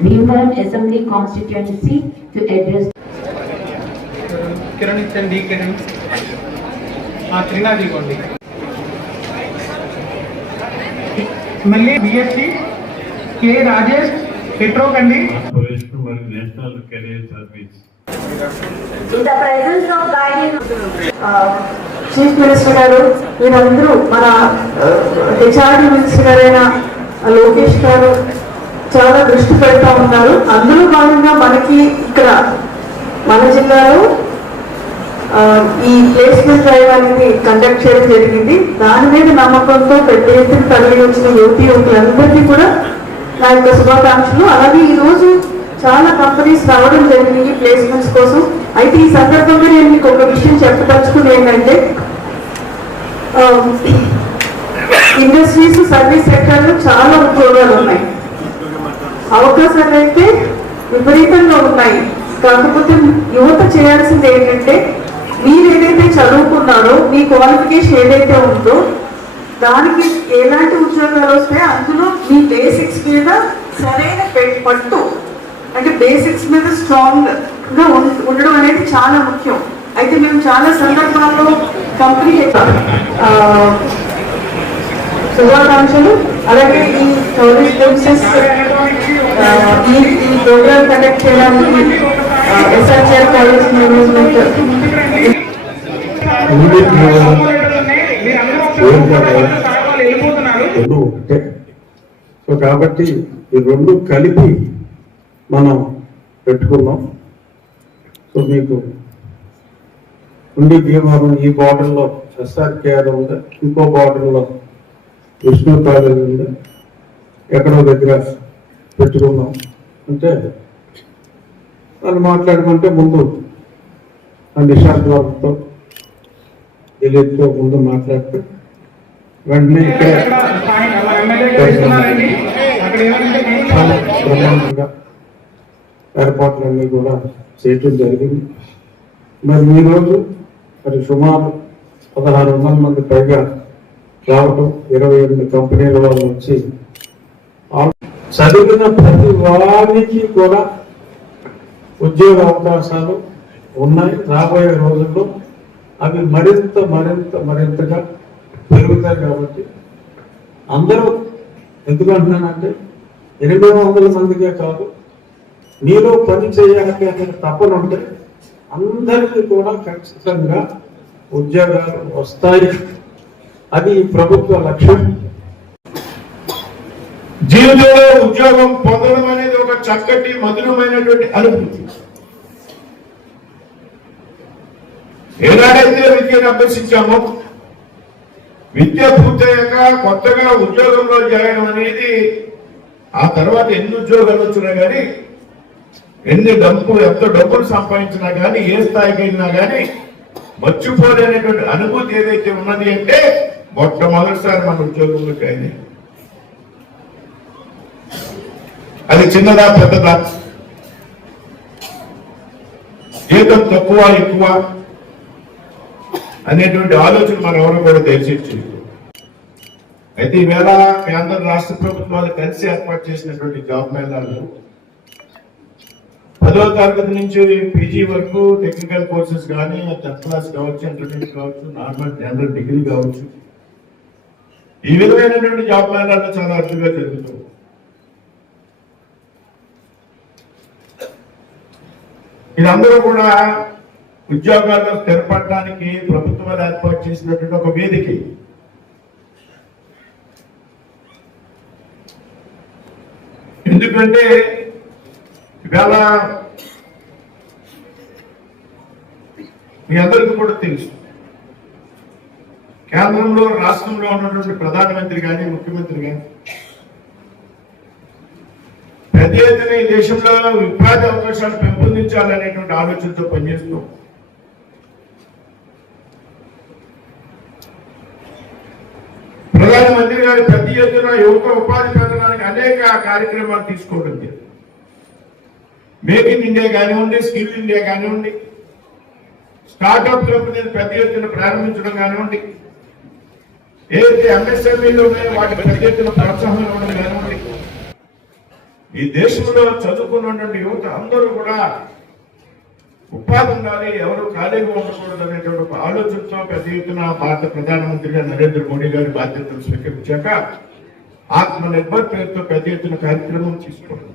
Bhimavaram Assembly constituency to address Kiran ఇచ్చండి Kiran. Trinath ఇవ్వండి. మళ్ళీ BSc K Rajesh పెట్రోక్ అండి national career service chief minister గారు వీరందరూ మన హెచ్ఆర్డి మినిస్టర్ గారైన లోకేష్ గారు చాలా దృష్టి పెడతా ఉన్నారు. అందులో భాగంగా మనకి ఇక్కడ మన జిల్లాలో ఈ ప్లేస్మెంట్ డ్రైవ్ అనేది కండక్ట్ చేయడం జరిగింది. దాని మీద నమ్మకంతో పెద్ద ఎత్తున తరలి వచ్చిన యువతి యువకులందరికీ కూడా నా యొక్క శుభాకాంక్షలు. అలాగే ఈరోజు చాలా కంపెనీస్ రావడం జరిగింది ప్లేస్మెంట్స్ కోసం. అయితే ఈ సందర్భంగా నేను మీకు ఒక విషయం చెప్పదలుచుకుంది ఏంటంటే ఇండస్ట్రీస్ సర్వీస్ సెక్టర్లో చాలా ఉద్యోగాలు ఉన్నాయి. అవకాశాలు అయితే విపరీతంగా ఉన్నాయి. కాకపోతే యువత చేయాల్సింది ఏంటంటే మీరు ఏదైతే చదువుకున్నారో మీ క్వాలిఫికేషన్ ఏదైతే ఉందో దానికి ఎలాంటి ఉద్యోగాలు వస్తాయో అందులో మీ బేసిక్స్ మీద సరైన పట్టు. అంటే బేసిక్స్ మీద స్ట్రాంగ్గా ఉండడం అనేది చాలా ముఖ్యం. అయితే మేము చాలా సందర్భాల్లో కంపెనీ శుభాకాంక్షలు. అలాగే ఈ టూరిస్ట్ సర్వీసెస్ ఈ ఈ ప్రోగ్రామ్ కండక్ట్ చేయడానికి ఎస్ఆర్టీఆర్ కాలేజ్ మేనేజ్మెంట్ రెండు ఒకటే. సో కాబట్టి ఈ రెండు కలిపి మనం పెట్టుకున్నాం. సో మీకు ఉండి భీమవరం ఈ బార్డర్లో ఎస్ఆర్కేఆర్ ఉంది. ఇంకో బార్డర్లో విష్ణు కాలేజ్ ఉంది. ఎక్కడో దగ్గర పెట్టుకున్నాం. అంటే వాళ్ళు మాట్లాడుకుంటే ముందు ఆ నిషాద్ బాబుతో దిలీప్తో ముందు మాట్లాడితే వెంటనే ఇక్కడ ఏర్పాట్లన్నీ కూడా చేయటం జరిగింది. మరి ఈ రోజు మరి సుమారు పదహారు వందల మంది పైగా రావటం ఇరవై ఎనిమిది కంపెనీల వాళ్ళు వచ్చి చదివిన ప్రతి వారికి కూడా ఉద్యోగ అవకాశాలు ఉన్నాయి. రాబోయే రోజుల్లో అవి మరింత మరింత మరింతగా పెరుగుతాయి కాబట్టి అందరూ ఎందుకు అంటున్నానంటే ఎనిమిది వందల మందికే కాదు మీలో పని చేయాలి అనే తపన ఉంటే అందరికీ కూడా ఖచ్చితంగా ఉద్యోగాలు వస్తాయి. అది ప్రభుత్వ లక్ష్యం. జీవితంలో ఉద్యోగం పొందడం అనేది ఒక చక్కటి మధురమైనటువంటి అనుభూతి ఏనాడైతే విద్యను అభ్యసించామో విద్య పూర్తయ్యాక కొత్తగా ఉద్యోగంలో చేరడం అనేది ఆ తర్వాత ఎన్ని ఉద్యోగాలు వచ్చినా కానీ ఎన్ని డబ్బు ఎంత డబ్బులు సంపాదించినా కానీ ఏ స్థాయికి వెళ్ళినా కానీ మర్చిపోలేనటువంటి అనుభూతి ఏదైతే ఉన్నది అంటే మొట్టమొదటిసారి మన ఉద్యోగంలో జాయిన్ అయ్యాం. అది చిన్నదా పెద్దదా? జీతం తక్కువ ఎక్కువ అనేటువంటి ఆలోచన మనం ఎవరు కూడా తెలిసి అయితే ఈవేళ కేంద్ర రాష్ట్ర ప్రభుత్వాలు కలిసి ఏర్పాటు చేసినటువంటి జాబ్ మేళాలు పదవ తరగతి నుంచి పీజీ వరకు టెక్నికల్ కోర్సెస్ కానీ టెన్త్ క్లాస్ కావచ్చు ఇంటర్మీడియట్ కావచ్చు నార్మల్ జనరల్ డిగ్రీ కావచ్చు. ఈ విధమైనటువంటి జాబ్ మేళాలు చాలా అరుదుగా జరుగుతుంది వీళ్ళందరూ కూడా ఉద్యోగాల్లో స్థిరపడడానికి ప్రభుత్వాలు ఏర్పాటు చేసినటువంటి ఒక వేదిక. ఎందుకంటే ఇవాళ మీ అందరికీ కూడా తెలుసు. కేంద్రంలో రాష్ట్రంలో ఉన్నటువంటి ప్రధానమంత్రి కానీ ముఖ్యమంత్రి కానీ పెద్ద ఎత్తున ఈ దేశంలో ఉపాధి అవకాశాలు పెంపొందించాలనేటువంటి ఆలోచనతో పనిచేస్తూ ప్రధానమంత్రి గారు పెద్ద ఎత్తున యువత ఉపాధి పెంచడానికి అనేక కార్యక్రమాలు తీసుకోవడం జరిగింది. మేక్ ఇన్ ఇండియా కానివ్వండి స్కిల్ ఇండియా కానివ్వండి స్టార్ట్అప్ కంపెనీలు పెద్ద ఎత్తున ప్రారంభించడం కానివ్వండి ఏదైతే ఎంఎస్ఎంఈలు ఉన్నాయో వాటి పెద్ద ఎత్తున ప్రోత్సాహం ఇవ్వడం కానివ్వండి ఈ దేశంలో చదువుకున్నటువంటి యువత అందరూ కూడా ఉపాధి ఉండాలి ఎవరు ఖాళీగా ఉండకూడదు అనేటువంటి ఒక ఆలోచనతో పెద్ద ఎత్తున భారత ప్రధానమంత్రిగా నరేంద్ర మోడీ గారి బాధ్యతలు స్వీకరించాక ఆత్మనిర్భర్ పేరుతో పెద్ద ఎత్తున కార్యక్రమం తీసుకోవడం.